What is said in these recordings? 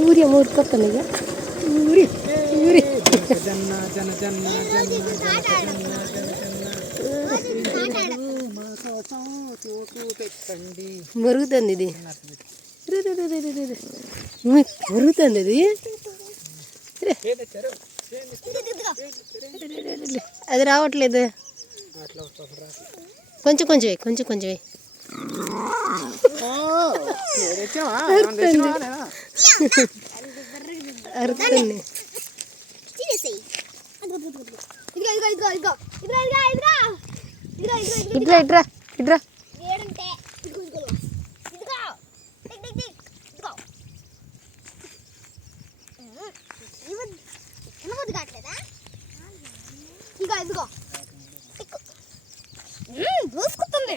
ఊరి ఊరుకొస్తుంది ఊరి మరుగుతుంది అది రావట్లేదు. కొంచెం కొంచెం కొంచెం కొంచెం అరుతుంది ఇట్రా ఇట్రా ఇట్రా ఇదిగో ఇదిగో చూసుకుంటుంది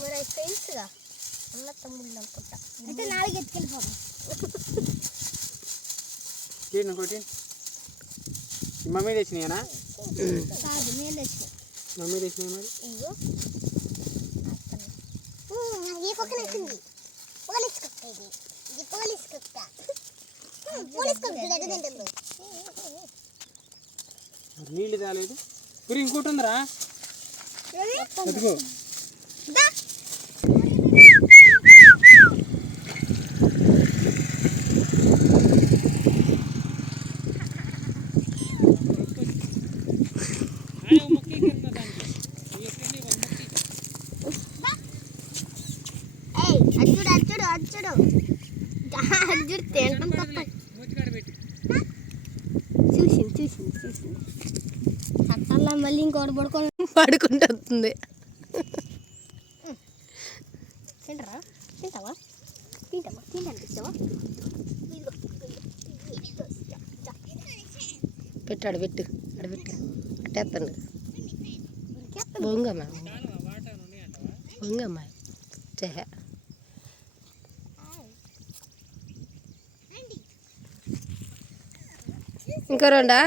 మరి అది ఫ్రెండ్స్గా అన్న తమ్ముళ్ళు అనుకుంటా. అంటే నాలుగు ఎత్తుకెళ్ళిపోతాం ఇంకోటి మమ్మీ తెచ్చినాయనా? కాదు నేను తెచ్చిన. మమ్మీ తెచ్చినాయి మరి? ఇగో ఈ కుక్క నచ్చింది పోలీస్ కుక్క ఇది. ఇది పోలీస్ కుక్క. పోలీస్ కుక్క తింటుందో? మరి నీళ్ళు తాలేదు. పురి ఇంకోటి ఉందిరా. అదిగో చూసింది చూసింది చూసింది. అట్లా మళ్ళీ ఇంకోటి పడుకొని పాడుకుంటూ వస్తుంది. తింటారా? తింటావా? తింటావా తింటానిపిస్తావా? పెట్టు అడబెట్టు అడబెట్టు అట్టేస్తాను బొంగమ్మా బొంగమ్మా చేహ. ఇంకో రెండా?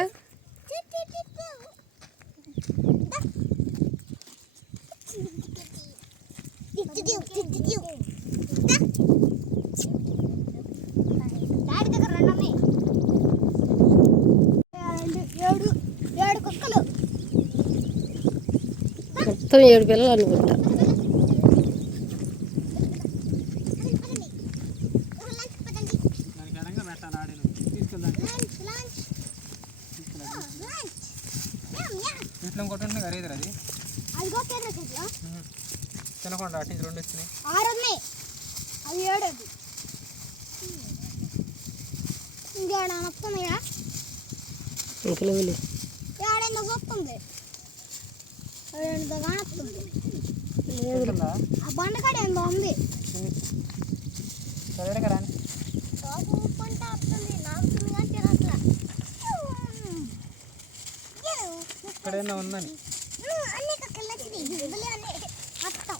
డాడీ దగ్గర రండి ఏడు ఏడు మొత్తం ఏడు పిల్లలు అనుకుంటా. ఇట్లా ఇంకోటి ఉంది కదా అది అది తినకుండా అటు నుంచి రెండు వచ్చినాయి. ఆరు ఉన్నాయి అది ఏడు అది ఇంకేడ వస్తున్నాయా? ఇంకలేవులే ఏడైనా వస్తుంది. ఏడు కానొస్తుంది తీసుకెళ్దా ఆ బండకాడ ఏందో ఉంది. సరే కదా పంట వస్తుంది. నాకు అంటే అట్లా ఇక్కడ ఉందని. అన్ని కక్కలు నచ్చింది అన్ని. మొత్తం.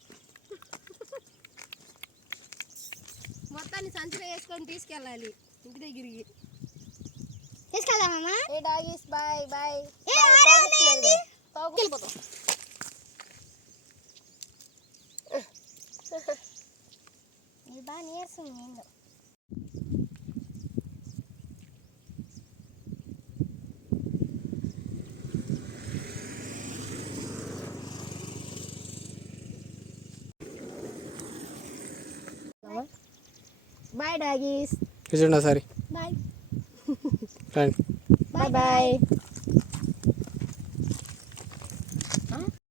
మొత్తాన్ని సంచిలో వేసుకొని తీసుకెళ్ళాలి. ఇంటి దగ్గరికి. తీసుకెళ్దామమ్మా ఏ డాగీస్ బాయ్ బాయ్. వెళ్ళిపోతాం ఇది బాగా నీరసం ఏందో బాయ్ డాగీస్ చూడండి ఒకసారి బాయ్ బాయ్ బాయ్